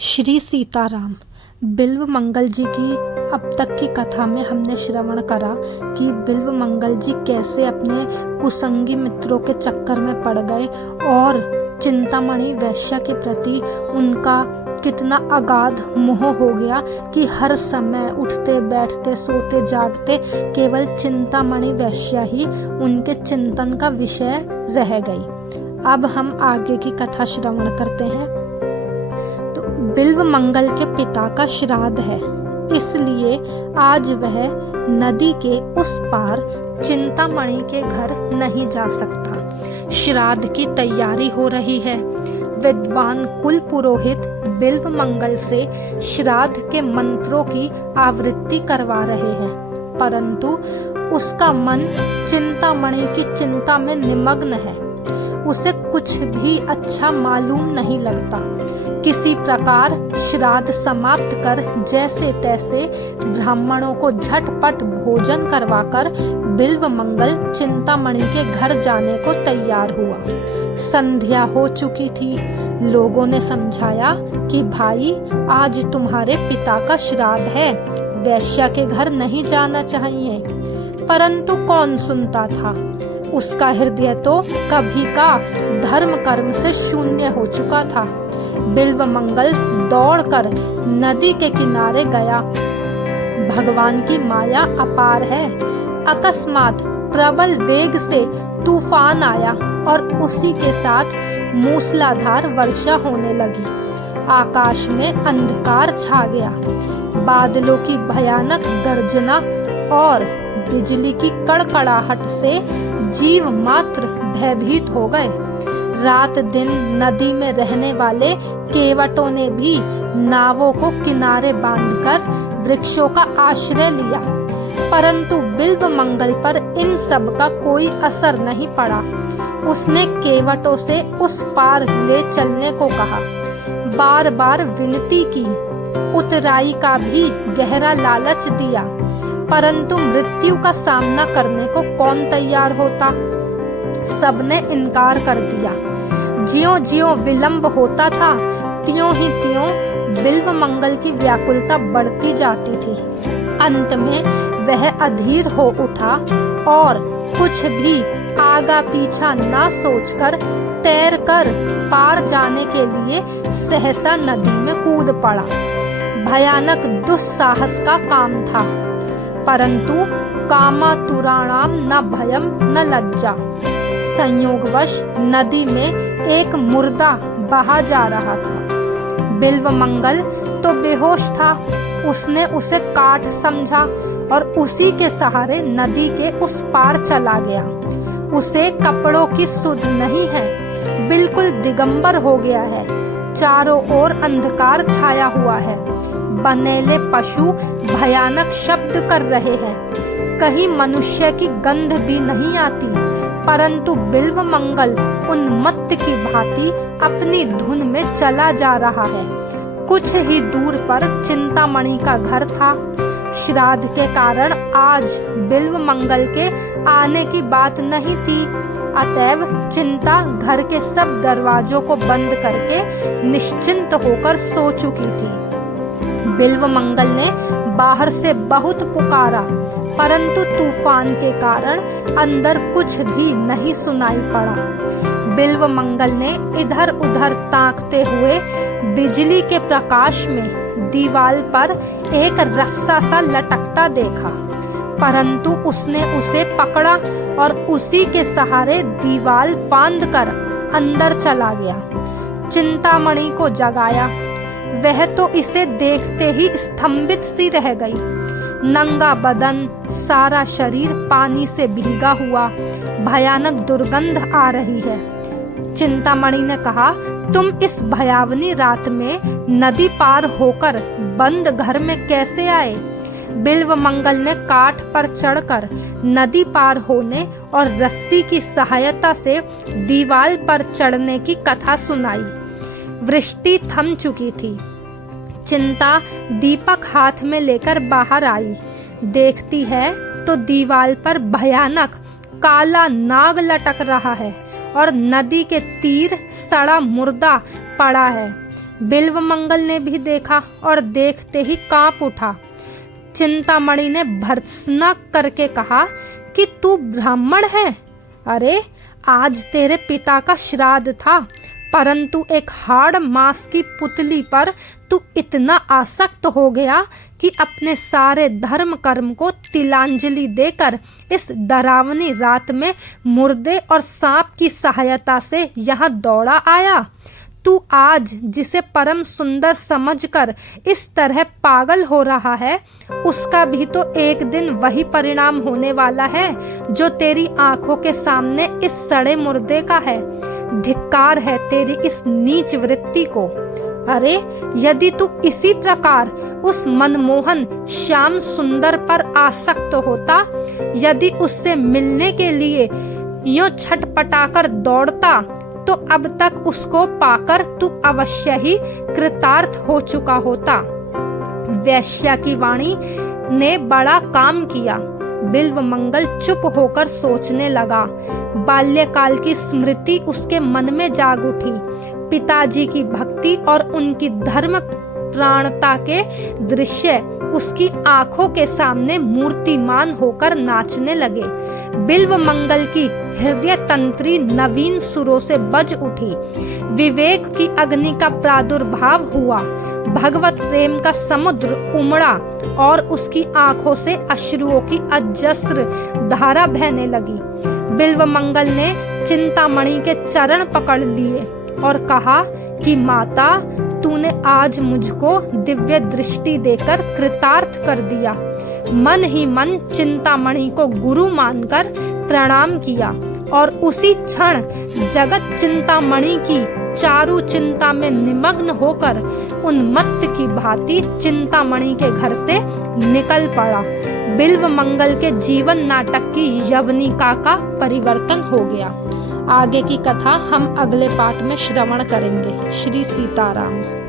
श्री सीताराम। बिल्व मंगल जी की अब तक की कथा में हमने श्रवण करा कि बिल्व मंगल जी कैसे अपने कुसंगी मित्रों के चक्कर में पड़ गए और चिंतामणि वैश्य के प्रति उनका कितना अगाध मोह हो गया कि हर समय उठते बैठते सोते जागते केवल चिंतामणि वैश्य ही उनके चिंतन का विषय रह गई। अब हम आगे की कथा श्रवण करते हैं। तो बिल्व मंगल के पिता का श्राद्ध है, इसलिए आज वह नदी के उस पार चिंतामणि के घर नहीं जा सकता। श्राद्ध की तैयारी हो रही है। विद्वान कुल पुरोहित बिल्व मंगल से श्राद्ध के मंत्रों की आवृत्ति करवा रहे हैं, परंतु उसका मन चिंतामणि की चिंता में निमग्न है। उसे कुछ भी अच्छा मालूम नहीं लगता। किसी प्रकार श्राद्ध समाप्त कर जैसे तैसे ब्राह्मणों को झटपट भोजन करवाकर बिल्व मंगल चिंतामणि के घर जाने को तैयार हुआ। संध्या हो चुकी थी। लोगों ने समझाया कि भाई, आज तुम्हारे पिता का श्राद्ध है, वैश्य के घर नहीं जाना चाहिए। परंतु कौन सुनता था। उसका हृदय तो कभी का धर्म कर्म से शून्य हो चुका था। बिल्व मंगल दौड़कर नदी के किनारे गया। भगवान की माया अपार है। अकस्मात प्रबल वेग से तूफान आया और उसी के साथ मूसलाधार वर्षा होने लगी। आकाश में अंधकार छा गया। बादलों की भयानक गर्जना और बिजली की कड़कड़ाहट से जीव मात्र भयभीत हो गए। रात दिन नदी में रहने वाले केवटों ने भी नावों को किनारे बांधकर वृक्षों का आश्रय लिया, परंतु बिल्व मंगल पर इन सब का कोई असर नहीं पड़ा। उसने केवटों से उस पार ले चलने को कहा, बार बार विनती की, उतराई का भी गहरा लालच दिया, परंतु मृत्यु का सामना करने को कौन तैयार होता। सबने इनकार कर दिया। ज्यों ज्यों विलंब होता था, त्यों ही त्यों बिल्व मंगल की व्याकुलता बढ़ती जाती थी। अंत में वह अधीर हो उठा और कुछ भी आगा पीछा ना सोचकर तैरकर पार जाने के लिए सहसा नदी में कूद पड़ा। भयानक दुस्साहस का काम था, परंतु कामातुराणाम न भयम न लज्जा। संयोगवश नदी में एक मुर्दा बहा जा रहा था। बिल्व मंगल तो बेहोश था। उसने उसे काठ समझा और उसी के सहारे नदी के उस पार चला गया। उसे कपड़ों की सुध नहीं है, बिल्कुल दिगंबर हो गया है। चारों ओर अंधकार छाया हुआ है। बनेले पशु भयानक शब्द कर रहे हैं। कहीं मनुष्य की गंध भी नहीं आती, परंतु बिल्व मंगल उन्मत्त की भांति अपनी धुन में चला जा रहा है। कुछ ही दूर पर चिंतामणि का घर था। श्राद्ध के कारण आज बिल्व मंगल के आने की बात नहीं थी, अतएव चिंता घर के सब दरवाजों को बंद करके निश्चिंत होकर सो चुकी थी। बिल्व मंगल ने बाहर से बहुत पुकारा, परंतु तूफान के कारण अंदर कुछ भी नहीं सुनाई पड़ा। बिल्व मंगल ने इधर उधर ताकते हुए बिजली के प्रकाश में दीवार पर एक रस्सा सा लटकता देखा, परंतु उसने उसे पकड़ा और उसी के सहारे दीवार फांदकर अंदर चला गया। चिंतामणि को जगाया। वह तो इसे देखते ही स्तंभित सी रह गई। नंगा बदन, सारा शरीर पानी से भीगा हुआ, भयानक दुर्गंध आ रही है। चिंतामणि ने कहा, तुम इस भयावनी रात में नदी पार होकर बंद घर में कैसे आए। बिल्व मंगल ने काठ पर चढ़कर नदी पार होने और रस्सी की सहायता से दीवार पर चढ़ने की कथा सुनाई। वृष्टि थम चुकी थी। चिंता दीपक हाथ में लेकर बाहर आई। देखती है तो दीवार पर भयानक काला नाग लटक रहा है और नदी के तीर सड़ा मुर्दा पड़ा है। बिल्वमंगल ने भी देखा और देखते ही कांप उठा। चिंतामणि ने भर्त्सना करके कहा कि तू ब्राह्मण है? अरे आज तेरे पिता का श्राद्ध था, परंतु एक हाड़ मांस की पुतली पर तू इतना आसक्त हो गया कि अपने सारे धर्म कर्म को तिलांजलि देकर इस डरावनी रात में मुर्दे और सांप की सहायता से यहाँ दौड़ा आया। तू आज जिसे परम सुंदर समझकर इस तरह पागल हो रहा है, उसका भी तो एक दिन वही परिणाम होने वाला है जो तेरी आंखों के सामने इस सड़े मुर्दे का है। धिक्कार है तेरी इस नीच वृत्ति को। अरे यदि तू इसी प्रकार उस मनमोहन श्याम सुंदर पर आसक्त होता, यदि उससे मिलने के लिए यूं छटपटाकर दौड़ता, तो अब तक उसको पाकर तू अवश्य ही कृतार्थ हो चुका होता। वैश्या की वाणी ने बड़ा काम किया। बिल्वमंगल चुप होकर सोचने लगा। बाल्यकाल की स्मृति उसके मन में जाग उठी। पिताजी की भक्ति और उनकी धर्म प्राणता के दृश्य उसकी आंखों के सामने मूर्तिमान होकर नाचने लगे। बिल्वमंगल की हृदय तंत्री नवीन सुरों से बज उठी। विवेक की अग्नि का प्रादुर्भाव हुआ। भगवत प्रेम का समुद्र उमड़ा और उसकी आंखों से अश्रुओं की अजस्र धारा बहने लगी। बिल्वमंगल ने चिंतामणि के चरण पकड़ लिए और कहा कि माता, तूने आज मुझको दिव्य दृष्टि देकर कृतार्थ कर दिया। मन ही मन चिंतामणि को गुरु मानकर प्रणाम किया और उसी क्षण जगत चिंतामणि की चारु चिंता में निमग्न होकर उन्मत्त की भांति चिंतामणि के घर से निकल पड़ा। बिल्वमंगल के जीवन नाटक की यवनिका का परिवर्तन हो गया। आगे की कथा हम अगले पाठ में श्रवण करेंगे। श्री सीताराम।